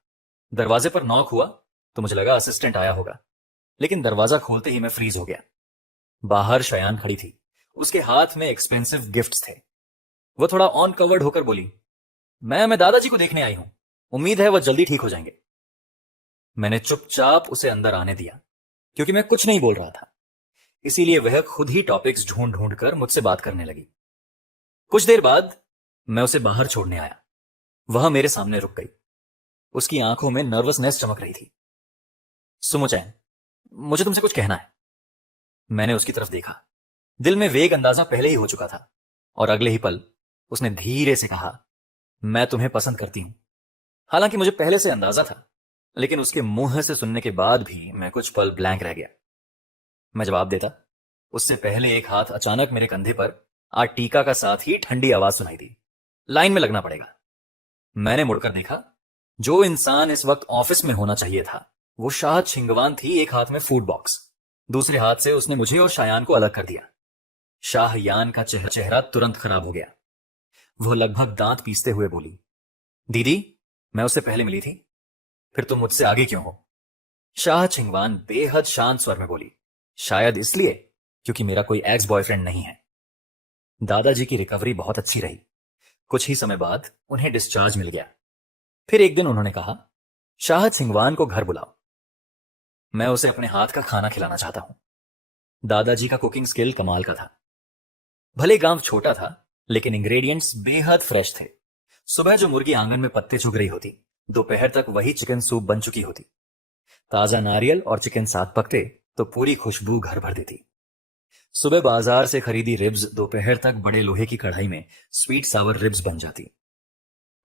दरवाजे पर नॉक हुआ तो मुझे लगा असिस्टेंट आया होगा, लेकिन दरवाजा खोलते ही मैं फ्रीज हो गया। बाहर शयान खड़ी थी। उसके हाथ में एक्सपेंसिव गिफ्ट्स थे। वो थोड़ा ऑन कवर्ड होकर बोली, मैं दादाजी को देखने आई हूं, उम्मीद है वह जल्दी ठीक हो जाएंगे। मैंने चुपचाप उसे अंदर आने दिया, क्योंकि मैं कुछ नहीं बोल रहा था। इसीलिए वह खुद ही टॉपिक्स ढूंढ ढूंढ कर मुझसे बात करने लगी। कुछ देर बाद मैं उसे बाहर छोड़ने आया। वह मेरे सामने रुक गई। उसकी आंखों में नर्वसनेस चमक रही थी। सुमुचैन, मुझे तुमसे कुछ कहना है। मैंने उसकी तरफ देखा। दिल में वेग अंदाजा पहले ही हो चुका था और अगले ही पल उसने धीरे से कहा, मैं तुम्हें पसंद करती हूं। हालांकि मुझे पहले से अंदाजा था, लेकिन उसके मुंह से सुनने के बाद भी मैं कुछ पल ब्लैंक रह गया। मैं जवाब देता, उससे पहले एक हाथ अचानक मेरे कंधे पर आज टीका का साथ ही ठंडी आवाज सुनाई दी, लाइन में लगना पड़ेगा। मैंने मुड़कर देखा। जो इंसान इस वक्त ऑफिस में होना चाहिए था वो शाह छिंगवान थी। एक हाथ में फूड बॉक्स, दूसरे हाथ से उसने मुझे और शायान को अलग कर दिया। शाहयान का चेहरा तुरंत खराब हो गया। वह लगभग दांत पीसते हुए बोली, दीदी, मैं उससे पहले मिली थी, फिर तुम मुझसे आगे क्यों हो? शाह छिंगवान बेहद शांत स्वर में बोली, शायद इसलिए क्योंकि मेरा कोई एक्स बॉयफ्रेंड नहीं है। दादाजी की रिकवरी बहुत अच्छी रही। कुछ ही समय बाद उन्हें डिस्चार्ज मिल गया। फिर एक दिन उन्होंने कहा, शाह छिंगवान को घर बुलाओ, मैं उसे अपने हाथ का खाना खिलाना चाहता हूं। दादाजी का कुकिंग स्किल कमाल का था। भले गांव छोटा था, लेकिन इंग्रेडिएंट्स बेहद फ्रेश थे। सुबह जो मुर्गी आंगन में पत्ते चुग रही होती, दोपहर तक वही चिकन सूप बन चुकी होती। ताजा नारियल और चिकन साथ पकते तो पूरी खुशबू घर भर देती। सुबह बाजार से खरीदी रिब्स दोपहर तक बड़े लोहे की कढ़ाई में स्वीट सावर रिब्स बन जाती।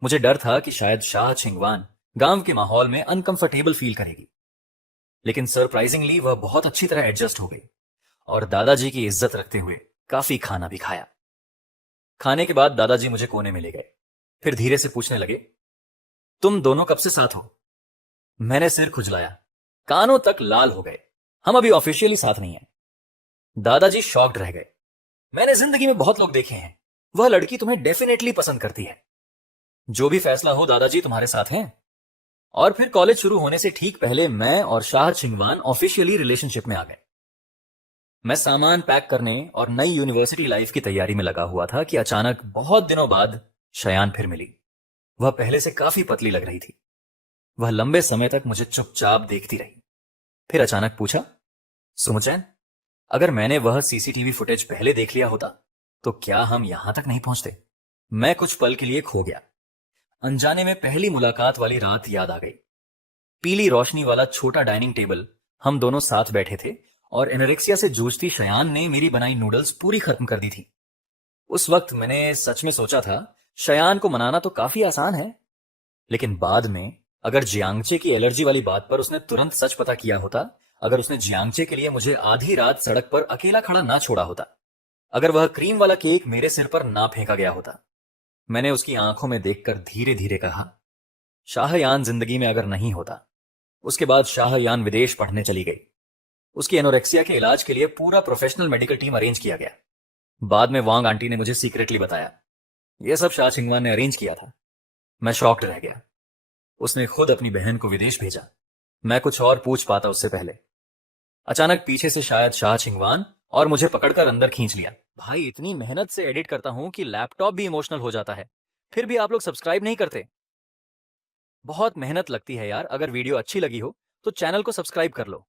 मुझे डर था कि शायद शाह छिंगवान गांव के माहौल में अनकंफर्टेबल फील करेगी, लेकिन सरप्राइजिंगली वह बहुत अच्छी तरह एडजस्ट हो गई और दादाजी की इज्जत रखते हुए काफी खाना भी खाया। खाने के बाद दादाजी मुझे कोने में ले गए, फिर धीरे से पूछने लगे, तुम दोनों कब से साथ हो? मैंने सिर खुजलाया। कानों तक लाल हो गए। हम अभी ऑफिशियली साथ नहीं हैं। दादाजी शॉक्ड रह गए। मैंने जिंदगी में बहुत लोग देखे हैं, वह लड़की तुम्हें डेफिनेटली पसंद करती है। जो भी फैसला हो दादाजी तुम्हारे साथ हैं। और फिर कॉलेज शुरू होने से ठीक पहले मैं और शाह छिंगवान ऑफिशियली रिलेशनशिप में आ गए। मैं सामान पैक करने और नई यूनिवर्सिटी लाइफ की तैयारी में लगा हुआ था कि अचानक बहुत दिनों बाद शयान फिर मिली। वह पहले से काफी पतली लग रही थी। वह लंबे समय तक मुझे चुपचाप देखती रही, फिर अचानक पूछा, सुमुचैन, अगर मैंने वह सीसीटीवी फुटेज पहले देख लिया होता तो क्या हम यहां तक नहीं पहुंचते। मैं कुछ पल के लिए खो गया। अनजाने में पहली मुलाकात वाली रात याद आ गई। पीली रोशनी वाला छोटा डाइनिंग टेबल, हम दोनों साथ बैठे थे और एनोरेक्सिया से जूझती शयान ने मेरी बनाई नूडल्स पूरी खत्म कर दी थी। उस वक्त मैंने सच में सोचा था शयान को मनाना तो काफी आसान है, लेकिन बाद में अगर जियांगचे की एलर्जी वाली बात पर उसने तुरंत सच पता किया होता, अगर उसने जियांगचे के लिए मुझे आधी रात सड़क पर अकेला खड़ा ना छोड़ा होता, अगर वह क्रीम वाला केक मेरे सिर पर ना फेंका गया होता। मैंने उसकी आंखों में देखकर धीरे धीरे कहा, शाहयान जिंदगी में अगर नहीं होता। उसके बाद शाहयान विदेश पढ़ने चली गई। उसकी एनोरेक्सिया के इलाज के लिए पूरा प्रोफेशनल मेडिकल टीम अरेंज किया गया। बाद में वांग आंटी ने मुझे सीक्रेटली बताया, यह सब शाह छिंगवान ने अरेंज किया था। मैं शॉक्ड रह गया। उसने खुद अपनी बहन को विदेश भेजा। मैं कुछ और पूछ पाता उससे पहले। अचानक पीछे से शायद शाह छिंगवान और मुझे पकड़कर अंदर खींच लिया। भाई, इतनी मेहनत से एडिट करता हूं कि लैपटॉप भी इमोशनल हो जाता है, फिर भी आप लोग सब्सक्राइब नहीं करते। बहुत मेहनत लगती है यार। अगर वीडियो अच्छी लगी हो तो चैनल को सब्सक्राइब कर लो,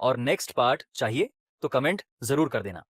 और नेक्स्ट पार्ट चाहिए तो कमेंट जरूर कर देना।